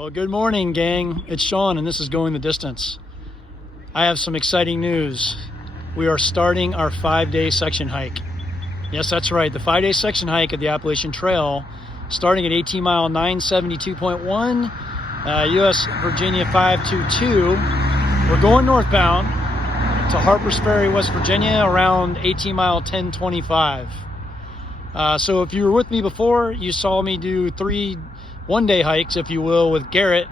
Well, good morning, gang. It's Sean, and this is Going the Distance. I have some exciting news. We are starting our 5-day section hike. Yes, that's right, the 5-day section hike of the Appalachian Trail, starting at 18 mile 972.1, US Virginia 522. We're going northbound to Harpers Ferry, West Virginia, around 18 mile 1025. So if you were with me before, you saw me do 3 one-day hikes, if you will, with Gerrit,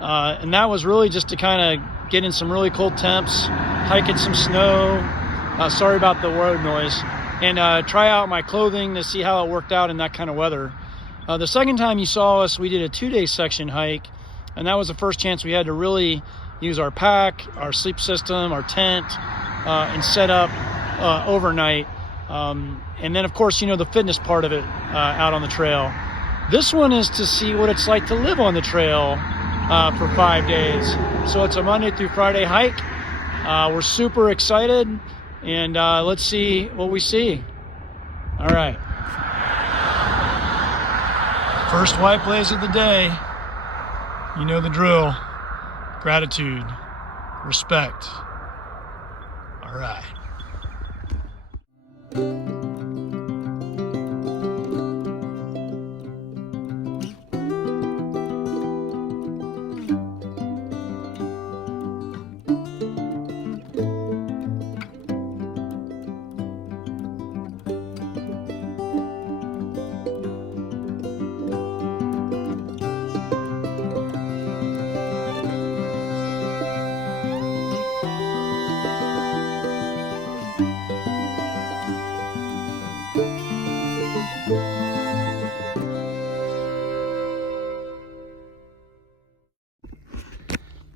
and that was really just to kind of get in some really cold temps, hike in some snow, sorry about the road noise, and try out my clothing to see how it worked out in that kind of weather. The second time you saw us, we did a 2-day section hike, and that was the first chance we had to really use our pack, our sleep system, our tent, and set up overnight. And then, of course, you know, the fitness part of it out on the trail. This one is to see what it's like to live on the trail for 5 days. So it's a Monday through Friday hike. We're super excited, and let's see what we see. All right. First white blaze of the day. You know the drill. Gratitude. Respect. All right.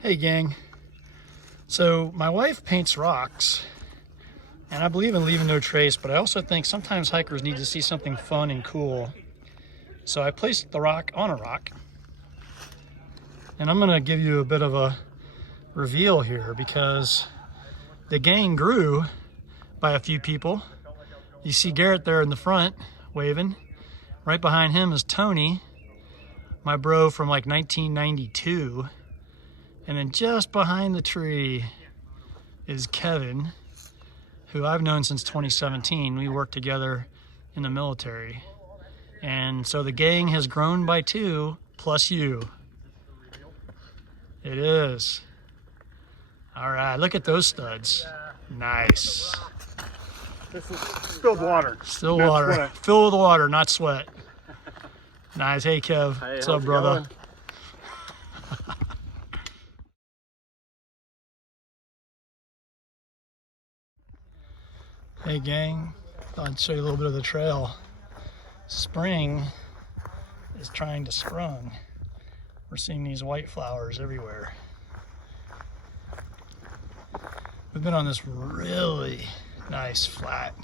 Hey gang, so my wife paints rocks, and I believe in leaving no trace, but I also think sometimes hikers need to see something fun and cool. So I placed the rock on a rock, and I'm gonna give you a bit of a reveal here because the gang grew by a few people. You see Gerrit there in the front waving. Right behind him is Tony, my bro from like 1992. And then just behind the tree is Kevin, who I've known since 2017. We worked together in the military. And so the gang has grown by 2, plus you. It is. All right, look at those studs. Nice. This is spilled water. Still water. Sweat. Fill with water, not sweat. Nice. Hey, Kev. Hey, what's up, brother? Going? Hey gang, thought I'd show you a little bit of the trail. Spring is trying to sprung. We're seeing these white flowers everywhere. We've been on this really nice, flat,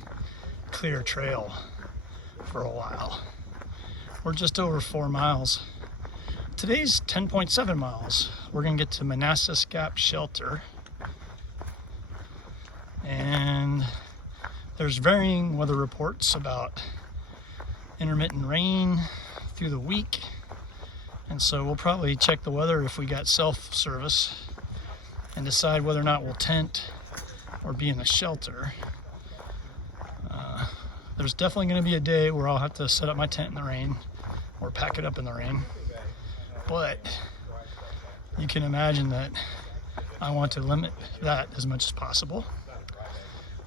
clear trail for a while. We're just over 4 miles. Today's 10.7 miles. We're gonna get to Manassas Gap Shelter. And there's varying weather reports about intermittent rain through the week. And so we'll probably check the weather if we got self-service and decide whether or not we'll tent or be in the shelter. There's definitely going to be a day where I'll have to set up my tent in the rain or pack it up in the rain. But you can imagine that I want to limit that as much as possible.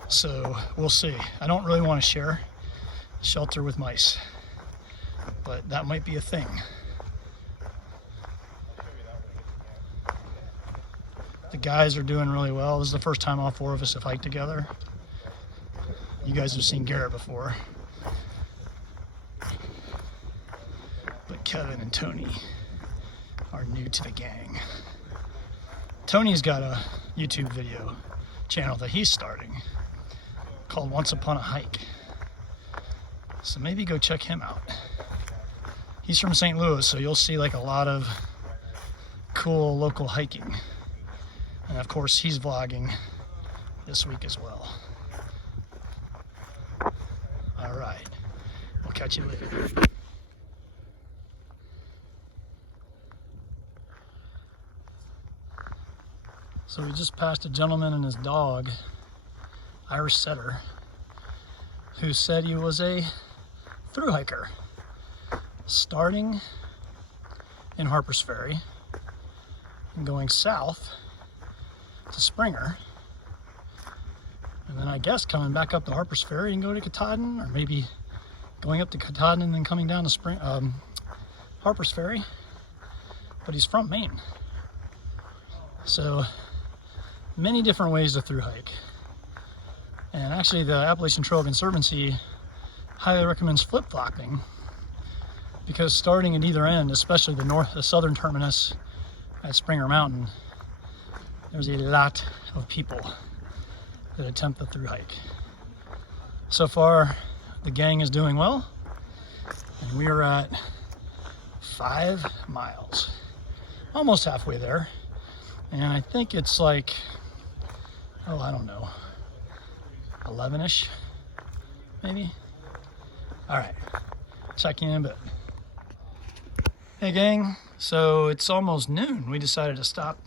So we'll see. I don't really want to share shelter with mice, but that might be a thing. The guys are doing really well. This is the first time all 4 of us have hiked together. You guys have seen Gerrit before. But Kevin and Tony are new to the gang. Tony's got a YouTube video channel that he's starting called Once Upon a Hike. So maybe go check him out. He's from St. Louis, so you'll see like a lot of cool local hiking. And of course, he's vlogging this week as well. All right, we'll catch you later. So we just passed a gentleman and his dog, Irish setter, who said he was a thru hiker, starting in Harpers Ferry and going south to Springer, and then I guess coming back up to Harpers Ferry and going to Katahdin, or maybe going up to Katahdin and then coming down to Harpers Ferry. But he's from Maine, so many different ways to thru hike. And actually the Appalachian Trail Conservancy highly recommends flip-flopping, because starting at either end, especially the southern terminus at Springer Mountain, there's a lot of people that attempt the thru hike. So far the gang is doing well, and we are at 5 miles, almost halfway there. And I think it's like, oh, I don't know, 11-ish, maybe. All right, check in a bit. Hey gang, so it's almost noon. We decided to stop,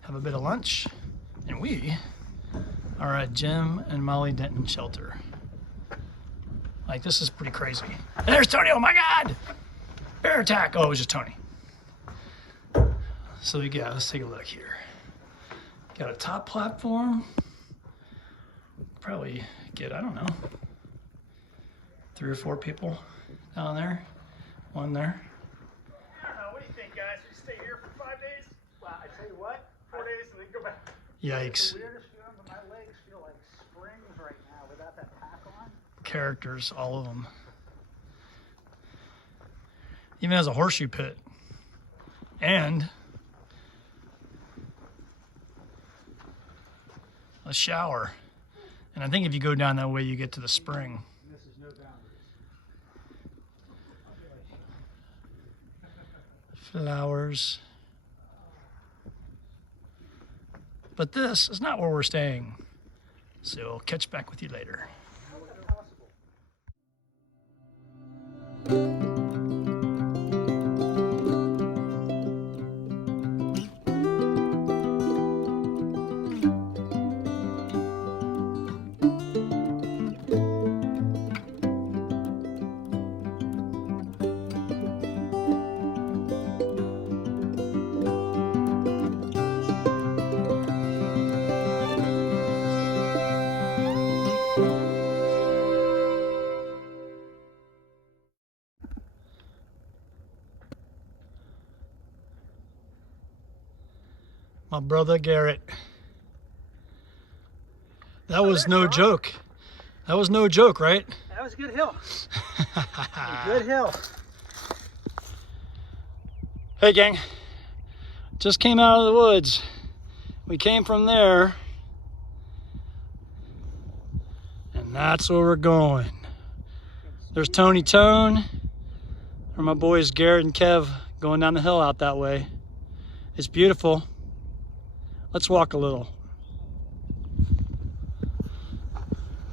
have a bit of lunch, and we are at Jim and Molly Denton Shelter. Like, this is pretty crazy. There's Tony, oh my God! Bear attack, oh, it was just Tony. So yeah, let's take a look here. Got a top platform. Probably get, I don't know, 3 or 4 people down there. One there. I don't know. What do you think, guys? We stay here for 5 days? Well, I tell you what, 4 days and then go back. Yikes. It's the weirdest feeling, but my legs feel like springs right now without that pack on. Characters, all of them. Even has a horseshoe pit. And a shower. And I think if you go down that way, you get to the spring. This is no boundary. Flowers. But this is not where we're staying. So I'll catch back with you later. How is that possible? My brother Gerrit. That was no joke. That was no joke, right? That was a good hill. Good hill. Hey gang, just came out of the woods. We came from there, and that's where we're going. There's Tony Tone, or my boys Gerrit and Kev going down the hill out that way. It's beautiful. Let's walk a little.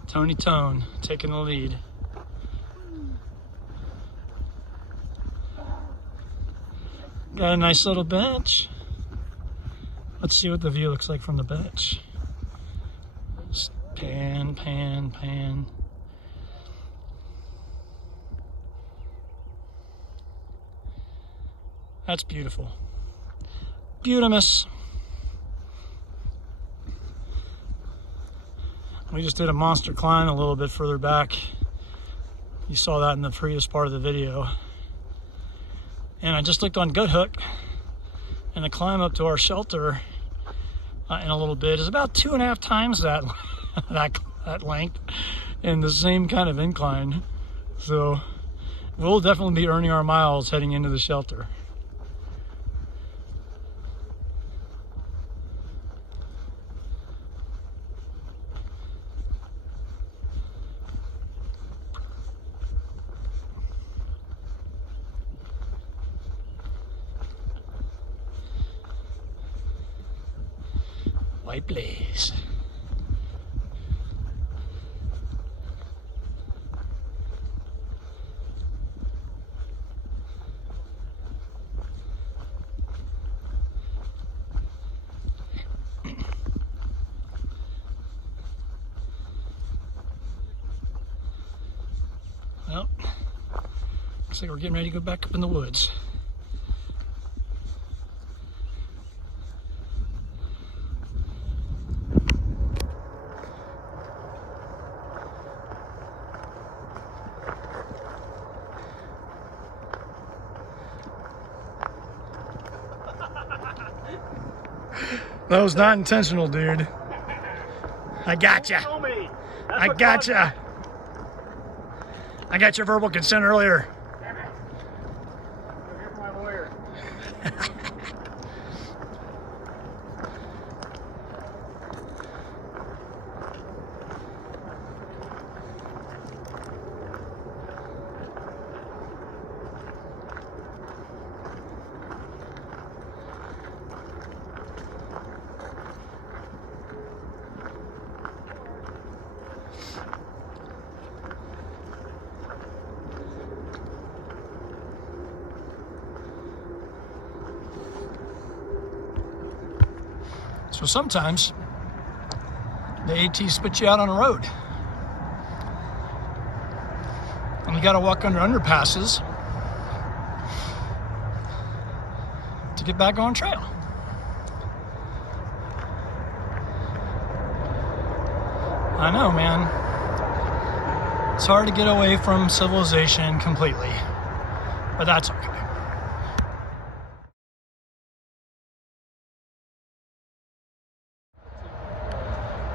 Tony Tone taking the lead. Got a nice little bench. Let's see what the view looks like from the bench. Just pan, pan, pan. That's beautiful. Beautimous. We just did a monster climb a little bit further back. You saw that in the previous part of the video. And I just looked on GoodHook, and the climb up to our shelter in a little bit is about 2.5 times that that length and the same kind of incline. So we'll definitely be earning our miles heading into the shelter. White blaze. Well, looks like we're getting ready to go back up in the woods. That was not intentional, dude. I gotcha. I gotcha. I got your verbal consent earlier. Damn it. I'm here for my lawyer. So sometimes the AT spits you out on a road. And you gotta walk under underpasses to get back on trail. I know, man. It's hard to get away from civilization completely, but that's okay.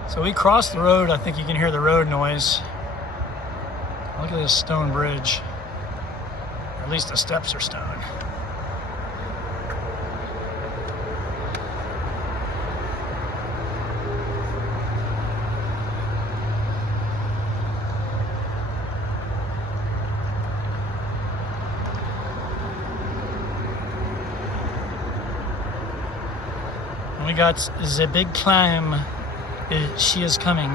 So we crossed the road. I think you can hear the road noise. Look at this stone bridge. Or at least the steps are stone. And we got the big climb. She is coming,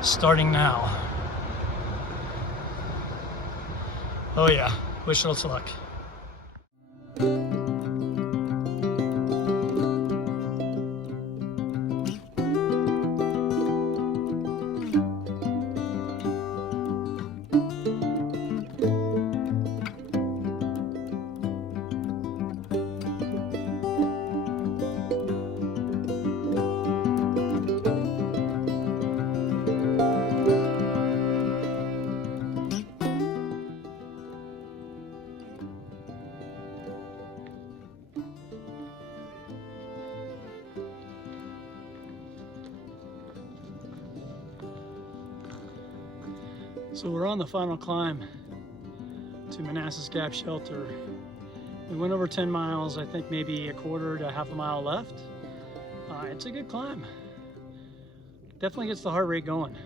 starting now. Oh yeah, wish her lots of luck. So we're on the final climb to Manassas Gap Shelter. We went over 10 miles, I think maybe a quarter to half a mile left. It's a good climb. Definitely gets the heart rate going.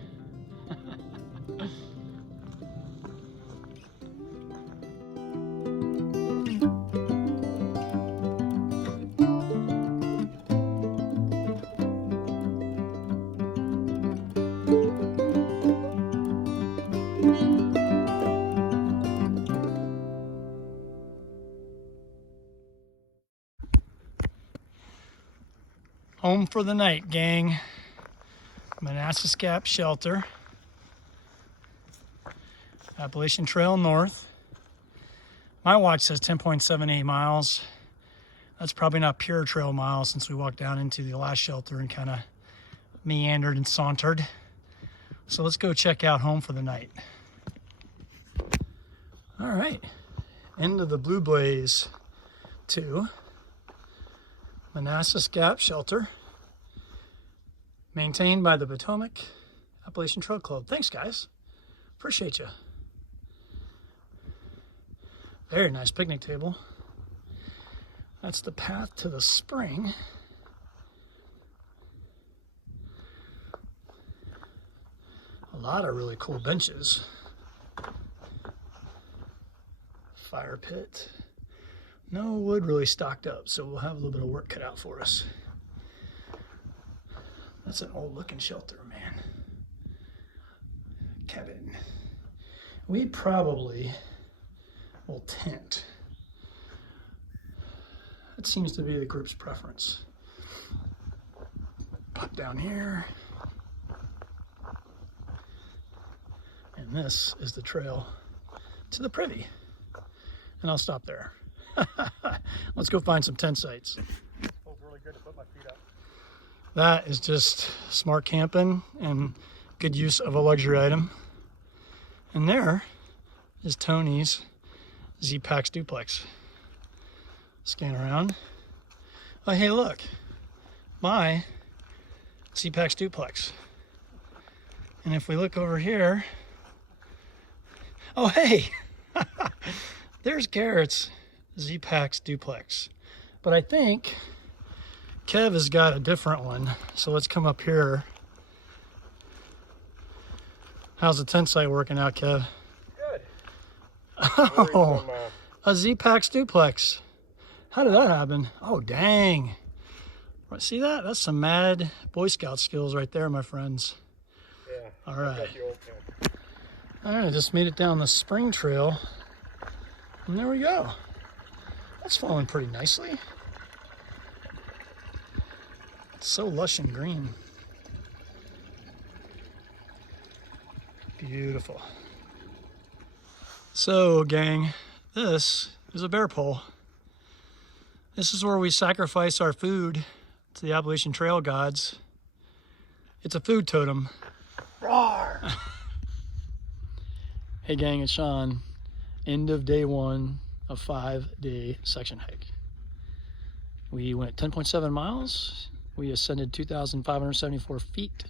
Home for the night, gang. Manassas Gap Shelter. Appalachian Trail North. My watch says 10.78 miles. That's probably not pure trail miles since we walked down into the last shelter and kind of meandered and sauntered. So let's go check out home for the night. All right, end of the Blue Blaze to Manassas Gap Shelter, maintained by the Potomac Appalachian Trail Club. Thanks, guys. Appreciate you. Very nice picnic table. That's the path to the spring. A lot of really cool benches. Fire pit. No wood really stocked up, so we'll have a little bit of work cut out for us. That's an old looking shelter, man. Cabin. We probably will tent. That seems to be the group's preference. Pop down here. And this is the trail to the Privy. And I'll stop there. Let's go find some tent sites. Feels really good to put my feet up. That is just smart camping and good use of a luxury item. And there is Tony's Z-Pax duplex. Scan around. Oh, hey, look. My Z-Pax duplex. And if we look over here, oh, hey, there's Gerrit's Z-Pax duplex. But I think Kev has got a different one. So let's come up here. How's the tent site working out, Kev? Good. Oh, a Z-Pax duplex. How did that happen? Oh, dang. See that? That's some mad Boy Scout skills right there, my friends. Yeah. All right. Got the old tent. All right, I just made it down the spring trail. And there we go. That's flowing pretty nicely. It's so lush and green. Beautiful. So, gang, this is a bear pole. This is where we sacrifice our food to the Appalachian Trail gods. It's a food totem. Roar! Hey gang, it's Sean. End of day 1 of 5-day section hike. We went 10.7 miles. We ascended 2,574 feet.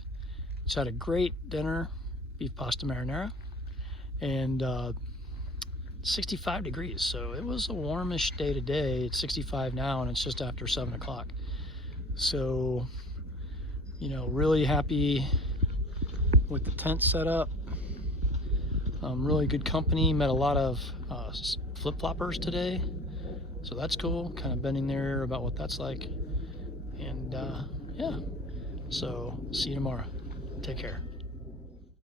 Just had a great dinner, beef pasta marinara, and 65 degrees. So it was a warmish day today. It's 65 now and it's just after 7 o'clock. So, you know, really happy with the tent setup. Really good company. Met a lot of flip-floppers today. So that's cool. Kind of bending their ear about what that's like. And yeah, so see you tomorrow. Take care.